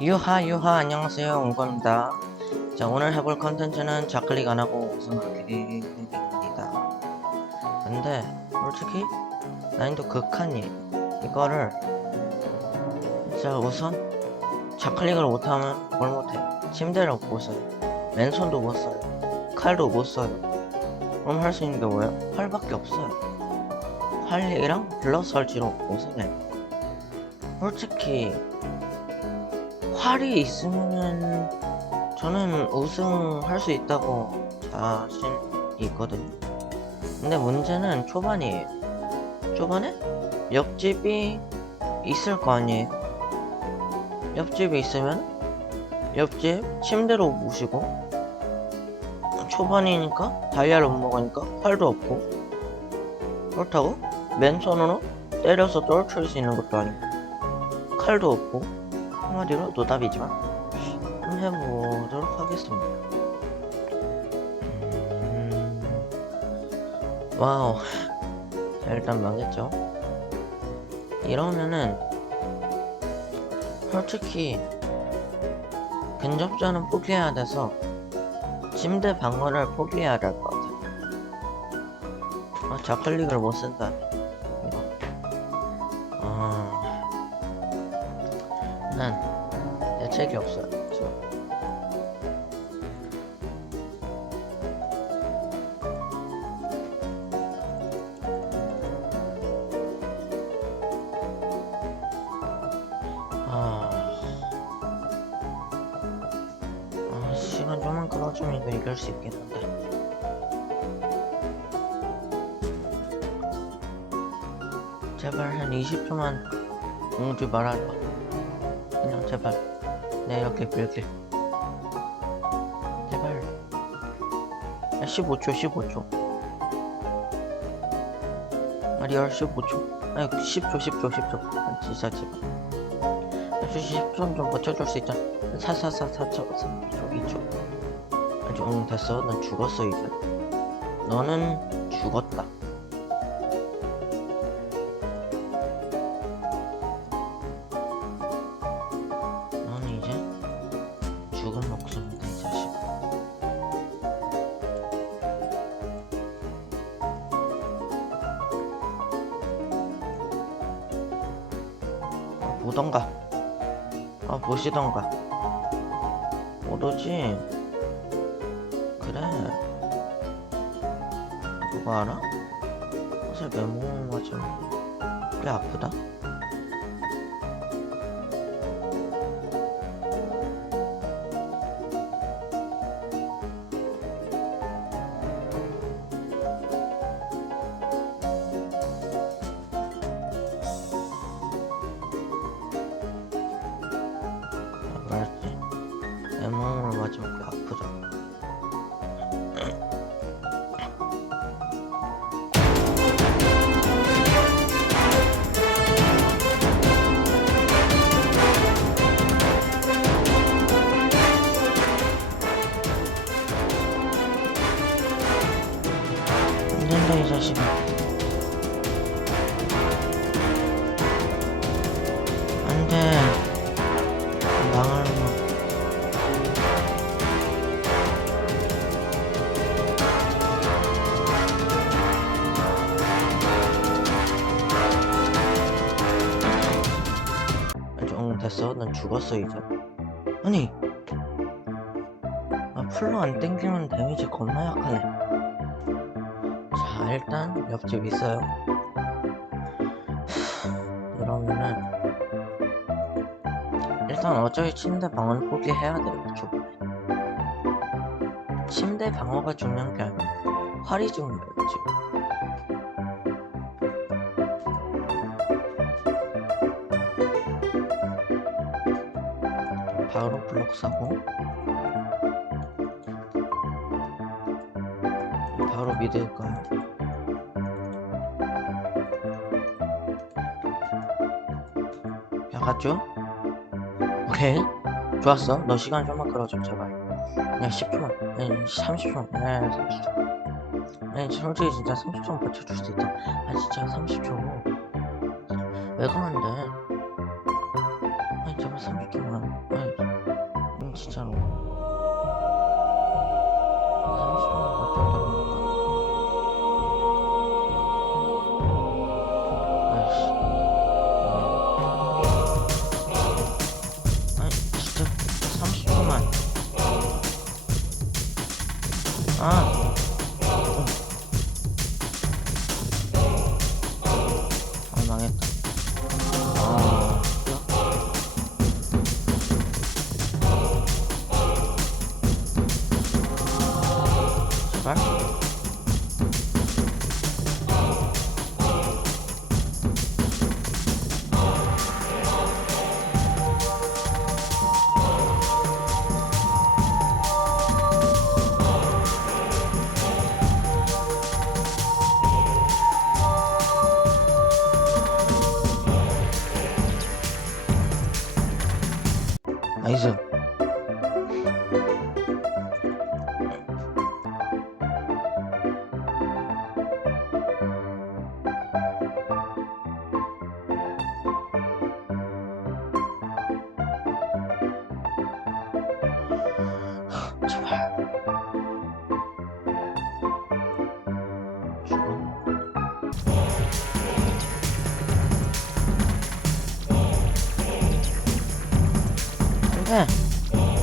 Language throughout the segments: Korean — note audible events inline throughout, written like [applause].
유하 유하 안녕하세요. 웅건입니다. 자 오늘 해볼 컨텐츠는 좌클릭 안하고 우승하기입니다. 근데 솔직히 난이도 극한이 이거를 자 우선 좌클릭을 못하면 뭘 못해? 침대를 못 써요. 맨손도 못 써요. 칼도 못 써요. 그럼 할 수 있는 게 뭐예요? 활밖에 없어요. 활이랑 블럭 설치로 우승해 솔직히 활이 있으면은 저는 우승할 수 있다고 자신이 있거든요. 근데 문제는 초반이에요. 초반에 옆집이 있을 거 아니에요. 옆집이 있으면 옆집 침대로 모시고 초반이니까 다이아를 못 먹으니까 활도 없고 그렇다고 맨손으로 때려서 떨칠 수 있는 것도 아니고 칼도 없고 한마디로 노답이지만 한번 해보도록 하겠습니다. 음... 와우. 자, 일단 망했죠. 이러면은 솔직히 근접전은 포기해야 돼서 침대 방어를 포기해야 될 것 같아요. 아, 좌클릭을 못 쓴다. 난 대책이 없어요. 지금. 아... 아, 시간 좀만 끌어주면 이거 이길 수 있겠는데. 제발 한 20초만 공지 말아줘. 제발. 내 이렇게 빌게. 제발. 야 15초 15초. 마리얼 15초. 아니 10초 10초 10초. 진짜 제발. 야 10초 좀 버텨줄 수 있잖아 444 4초 3초 2초 아주 응 됐어. 난 죽었어 이제. 너는 죽었다 아, 보던가. 아 보시던가. 오도지? 그래. 그거 알아? 사실 맨몸 맞으면 꽤 아프다 맞으면 꽤 아프 죽었어 이제. 아니. 아 풀로 안 땡기면 데미지 겁나 약하네. 자 일단 옆집 있어요. [sighs] 이러면은 일단 어차피 침대 방어는 포기해야 돼요 초반에 침대 방어가 중요한 게 아니라 활이 중요해요 지금 바로 블록 사고. 바로 미드일까요? 야 갔죠? 오케이. 좋았어. 너 시간 좀만 끌어줘 제발. 그냥 10초만. 아니 30초만. 네 30초. 아니 솔직히 진짜 30초만 버텨줄 수 있다. 아 진짜 30초. 왜 그러는데? 아니 제발 30초만 제발. 나 제발. 죽어. 안돼.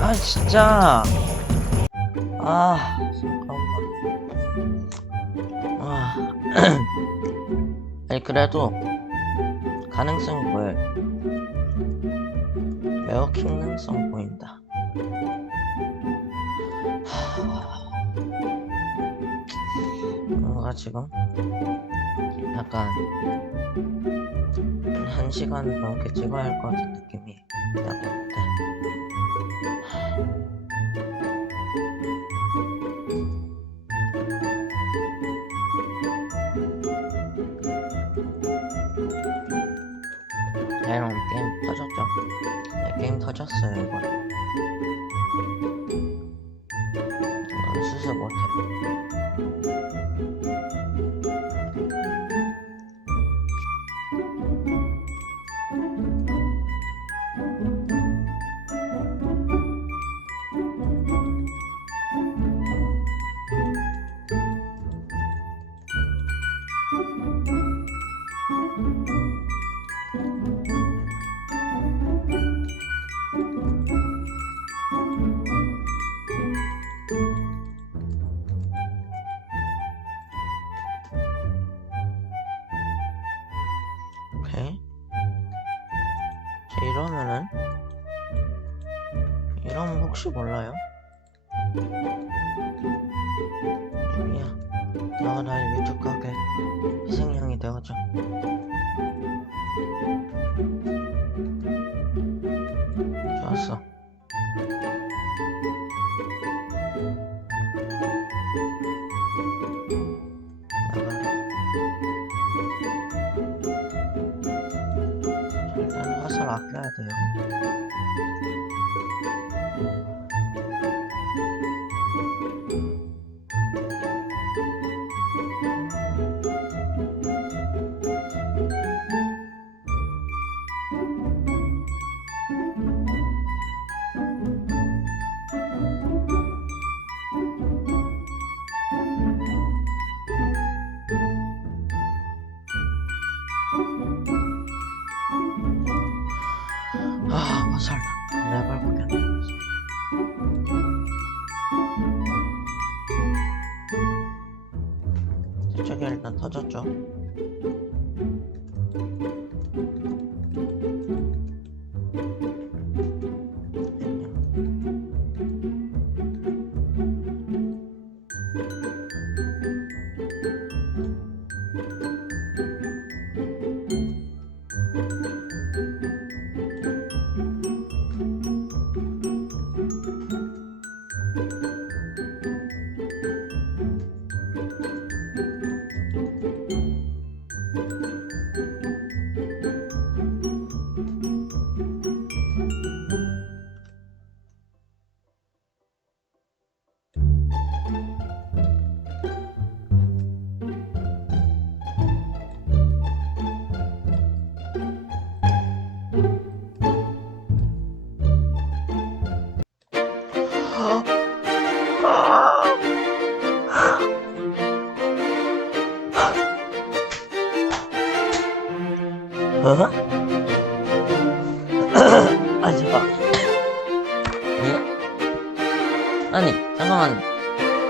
아 진짜. 아 잠깐만. 아. [clears throat] 아니 그래도 가능성이 보여. 매우 기능성 뭔가 지금? 약간 한 시간 넘게 찍어야 할 것 같은 느낌이 딱 혹시 몰라요? 유미야, 너가 날 유튜브 가게 희생양이 되어줘. 좋았어. 아껴야 돼요. 아,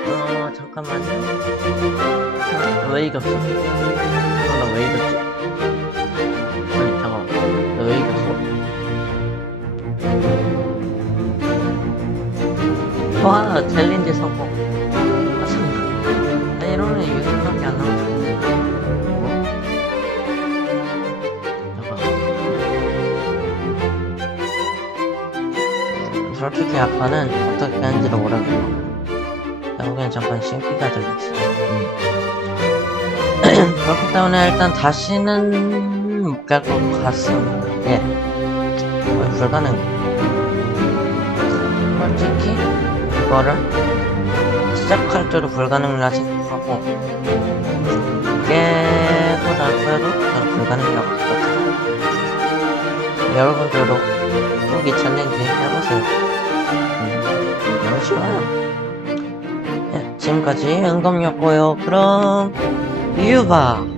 어 잠깐만요. 어, 왜 이겼어? 어, 나왜 이겼지? 아니, 잠깐만. 나 왜 이겼어? 와, 챌린지 성공. 아, 잠깐. 아니, 이러면 6분밖에 안. 잠깐. 솔직히 아빠는 어떻게 하는지도 모르겠고. 결국엔 잠깐 신기가 들렸어. 음. [clears throat] 그렇기 때문에 일단 다시는 못 갈 것 같습니다. 예. 거의 불가능. 솔직히 이거를 시작할 때도 불가능이라 생각하고 깨고 나서도 저는 불가능이라고 생각합니다. 여러분들도 꼭이 챌린지 해보세요. 음, 너무 쉬워요. 예, 지금까지 은검이었고요. 그럼 유바